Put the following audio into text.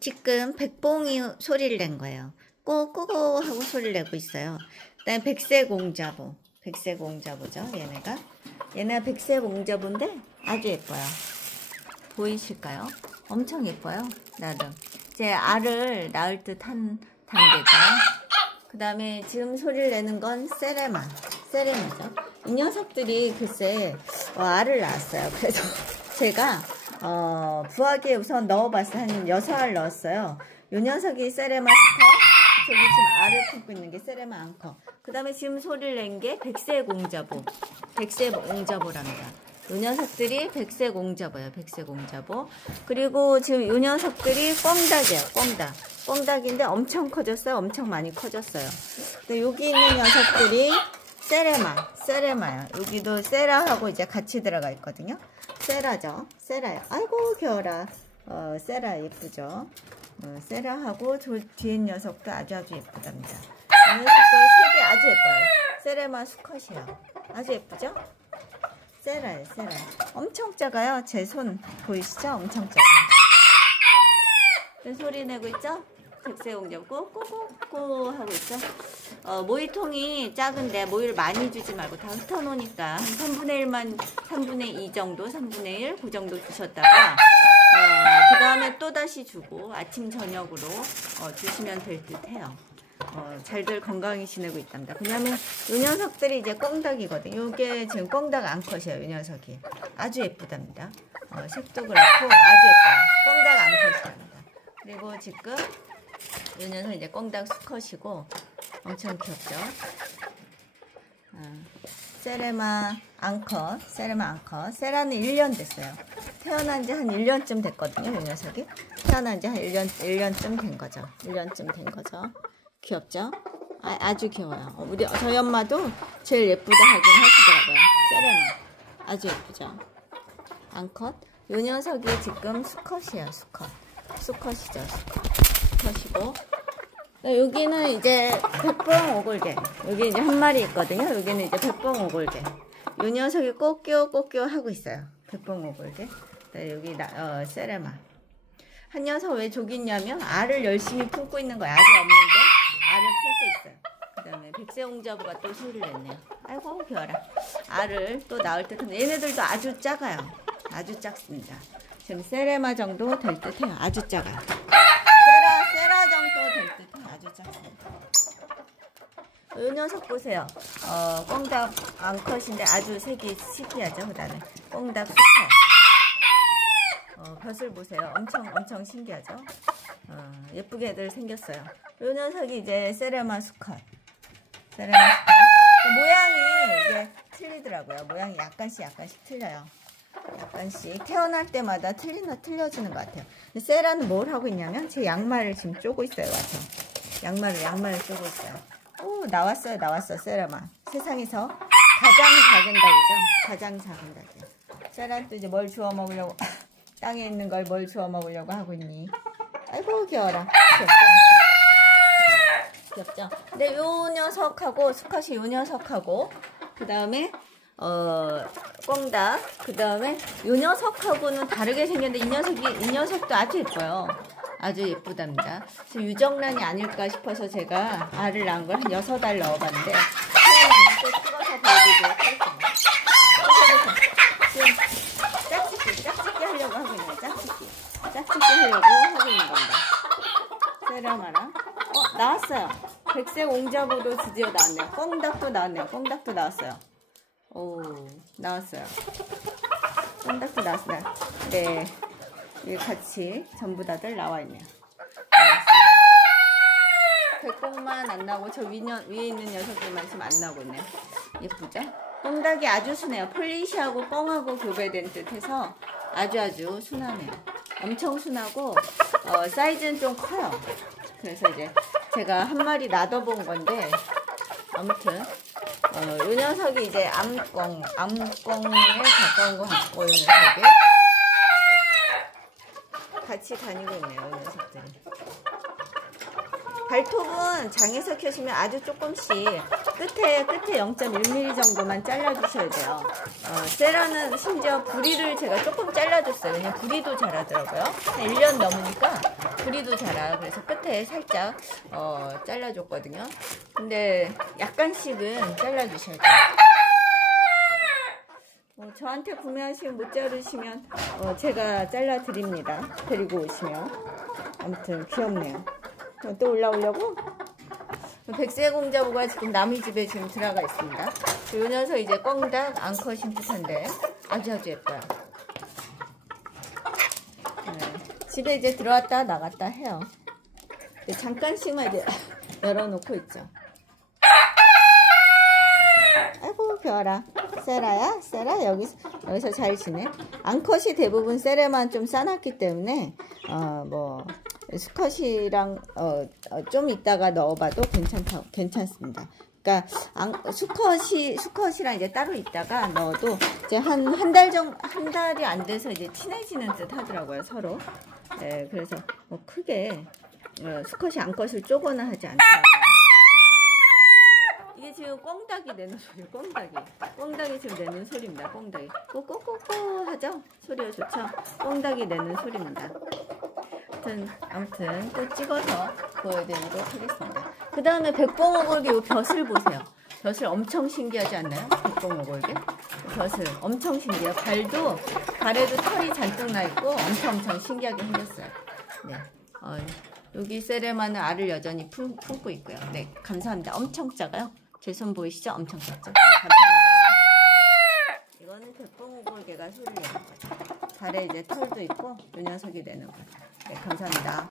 지금 백봉이 소리를 낸 거예요. 꼬꼬고 하고 소리를 내고 있어요. 그다음에 백색옹자보. 백색옹자보죠. 얘네가 백색옹자보인데 아주 예뻐요. 보이실까요? 엄청 예뻐요. 나름 제 알을 낳을 듯 한 단계죠. 그 다음에 지금 소리를 내는 건 세레마죠. 이 녀석들이 글쎄 알을 낳았어요. 그래서 제가 부화기에 우선 넣어봤어요. 한 6알 넣었어요. 이 녀석이 세레마 스커, 저기 지금 알을 품고 있는 게 세레마 앙커. 그 다음에 지금 소리를 낸 게 백색옹자보랍니다. 이 녀석들이 백색옹자보예요. 백색옹자보. 그리고 지금 이 녀석들이 꽁닭이에요. 꽁닭인데 엄청 커졌어요. 엄청 많이 커졌어요. 근데 여기 있는 녀석들이 세레마요. 여기도 세라하고 이제 같이 들어가 있거든요. 세라죠. 세라요. 아이고 겨울아. 세라 예쁘죠. 세라하고 저 뒤에 녀석도 아주 예쁘답니다. 이 녀석도 색이 아주 예뻐요. 세레마 수컷이에요. 아주 예쁘죠? 세라예요. 엄청 작아요. 제 손 보이시죠? 엄청 작아요. 소리 내고 있죠? 백색옹자보 꼬꼬꼬 하고 있죠? 모이통이 작은데 모이를 많이 주지 말고 다 흩어놓으니까 한 3분의 1만 3분의 2 정도 3분의 1 그 정도 주셨다가 그 다음에 또 다시 주고 아침 저녁으로 주시면 될 듯 해요. 잘들 건강히 지내고 있답니다. 왜냐면 이 녀석들이 이제 꽁닭이거든요. 이게 지금 꽁닭 앙컷이에요. 이 녀석이 아주 예쁘답니다. 색도 그렇고 아주 예뻐요. 꽁닭 앙컷이랍니다. 그리고 지금 이 녀석 이제 꽁닭 수컷이고 엄청 귀엽죠. 세레마 앙컷. 세라는 1년 됐어요. 태어난 지 한 1년쯤 됐거든요. 이 녀석이 태어난 지 한 1년쯤 된 거죠. 귀엽죠? 아주 귀여워요. 저희 엄마도 제일 예쁘다 하긴 하시더라고요. 세레마 아주 예쁘죠. 앙컷. 이 녀석이 지금 수컷이에요. 수컷이죠. 수컷이고 여기는 이제 백봉오골개. 여기 이제 한 마리 있거든요. 여기는 이제 백봉오골개. 이 녀석이 꼬끼오 하고 있어요. 백봉오골개. 여기 세레마. 한 녀석 왜 저기 있냐면 알을 열심히 품고 있는 거예요. 알이 없는데 알을 품고 있어요. 그 다음에 백색옹자보가 또 소리를 냈네요. 아이고 겨울아. 알을 또 낳을 듯한데 얘네들도 아주 작아요. 아주 작습니다. 지금 세레마 정도 될 듯해요. 아주 작아요. 세라 정도 될 듯해요. 아주 작습니다. 이 녀석 보세요. 꽁닭 앙컷인데 아주 색이 신기하죠. 그 다음에 꽁닭 수컷. 벼슬 보세요. 엄청 신기하죠. 예쁘게들 생겼어요. 이 녀석이 이제 세레마 수컷. 모양이 이게 틀리더라고요. 모양이 약간씩 틀려요. 약간씩 태어날 때마다 틀려지는 것 같아요. 근데 세라는 뭘 하고 있냐면 제 양말을 지금 쪼고 있어요. 같아요. 양말을 쪼고 있어요. 오 나왔어요. 세라마. 세상에서 가장 작은 닭이죠. 가장 작은 닭이에요. 세라는 또 이제 뭘 주워 먹으려고 땅에 있는 걸 뭘 주워 먹으려고 하고 있니? 아이고 귀여워라. 귀엽죠? 근데 요 녀석하고 수컷이 요 녀석하고 그 다음에 꽁닭 그 다음에 요 녀석하고는 다르게 생겼는데 이 녀석도 아주 예뻐요. 아주 예쁘답니다. 그래서 유정란이 아닐까 싶어서 제가 알을 낳은 걸 한 6알 넣어봤는데 또 찍어서 보여드리도록 하겠습니다. 지금 짝짓기 하려고 하고 있네요. 짝짓기 하려고 하고 있는 겁니다. 세라마랑 나왔어요. 백색옹자보도 드디어 나왔네요. 꽁닭도 나왔어요. 오 나왔어요. 꽁닭도 나왔어요. 네, 이게 같이 전부 다들 나와 있네요. 백봉만 안 나오고 저 위에 있는 녀석들만 지금 안 나오고 있네요. 예쁘죠? 꽁닭이 아주 순해요. 폴리시하고 뻥하고 교배된 듯해서 아주 순하네요. 엄청 순하고 사이즈는 좀 커요. 그래서 이제 제가 한 마리 놔둬본 건데 아무튼 이 녀석이 이제 암꽁에 가까운 것 같고 이 녀석이 같이 다니고 있네요. 이 녀석들이. 발톱은 장에서 켜시면 아주 조금씩 끝에 0.1mm 정도만 잘라주셔야 돼요. 세라는 심지어 부리를 제가 조금 잘라줬어요. 왜냐면 부리도 자라더라고요. 1년 넘으니까 부리도 자라. 그래서 끝에 살짝 잘라줬거든요. 근데 약간씩은 잘라주셔야 돼요. 저한테 구매하시면 못 자르시면 제가 잘라드립니다. 데리고 오시면. 아무튼 귀엽네요. 또 올라오려고? 백세공자부가 지금 남의 집에 지금 들어가 있습니다. 이 녀석 이제 꽁닥 암컷인 듯한데 아주 예뻐요. 네. 집에 이제 들어왔다 나갔다 해요. 잠깐씩만 이제 열어놓고 있죠. 아이고 별아. 세라야? 세라? 여기서 잘 지내? 암컷이 대부분 세레만 좀 싸놨기 때문에 수컷이랑 좀 이따가 넣어봐도 괜찮습니다. 그러니까 수컷이랑 이제 따로 있다가 넣어도 이제 한 달이 안 돼서 이제 친해지는 듯 하더라고요, 서로. 네, 그래서 크게 수컷이 암컷을 쪼거나 하지 않더라고요. 이게 지금 꽁닭이 내는 소리, 꽁닭이 지금 내는 소리입니다. 꽁닭이 꼬꼬꼬꼬 하죠? 소리가 좋죠? 꽁닭이 내는 소리입니다. 아무튼 또 찍어서 보여드리도록 하겠습니다. 그 다음에 백봉오골개 이 벼슬 보세요. 벼슬 엄청 신기하지 않나요? 백봉오골개 벼슬 엄청 신기해요. 발에도 털이 잔뜩 나 있고 엄청 신기하게 생겼어요. 네, 여기 세레마는 알을 여전히 품고 있고요. 네, 감사합니다. 엄청 작아요. 제 손 보이시죠? 엄청 작죠? 네, 감사합니다. 이거는 백봉오골개가 소리를 내는 거죠. 발에 이제 털도 있고 이 녀석이 내는 거죠. 네, 감사합니다.